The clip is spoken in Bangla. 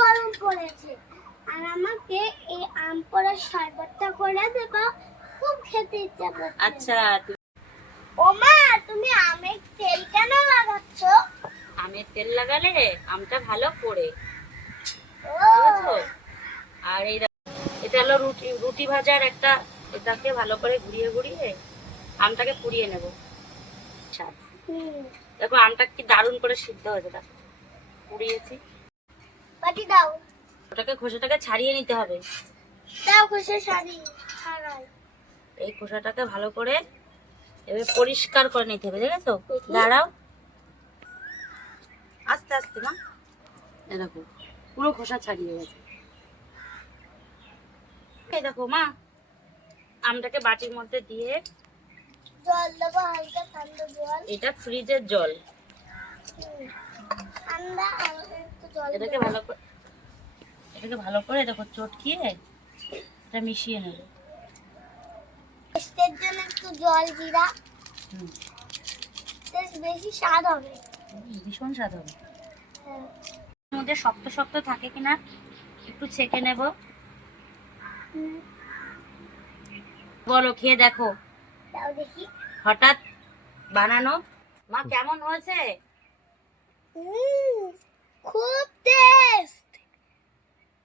গরম পড়েছে। আর আমাকে এই আম পোড়ার শরবতটা করে দেবা। খুব খেতে ইচ্ছা করছে। আচ্ছা ও মা তুমি আমের তেল কেন লাগাচ্ছ? আমের তেল লাগালে আমটা ভালো পড়ে। আর এই এটা হলো রুটি রুটি ভাজার একটা এটাকে ভালো করে ঘুরিয়ে ঘুরিয়ে আমটাকে পুড়িয়ে নেব। হুম। দেখো আমটা কি দারুণ করে সিদ্ধ হয়েছে দেখো। পুড়িয়েছি। পাটি দাও। ওটাকে খোসাটাকে ছাড়িয়ে নিতে হবে। দাও খুশি শাড়ি ছাড়াই এই খোসাটাকে ভালো করে এবার পরিষ্কার করে নিতে হবে দেখেছ? দাঁড়াও। আস্তে আস্তে মা। দেখো পুরো খোসা ছাড়িয়ে গেছে। এই দেখো মা আমটাকে বাটির মধ্যে দিয়ে জল দেবো হালকা ঠান্ডা জল। এটা ফ্রিজের জল। এটাকে ভালো করে এটাকে ভালো করে দেখো চটকিয়ে এটা মিশিয়ে নেবে। টেস্টের জন্য একটু জল জিরা টেস্ট বেশি স্বাদ হবে। ভীষণ স্বাদ হবে। হ্যাঁ। মধ্যে শক্ত শক্ত থাকে কিনা একটু ছেঁকে নেব। বলো খেয়ে দেখো। হঠাৎ বানানো। মা কেমন হয়েছে? হুম, খুব টেস্ট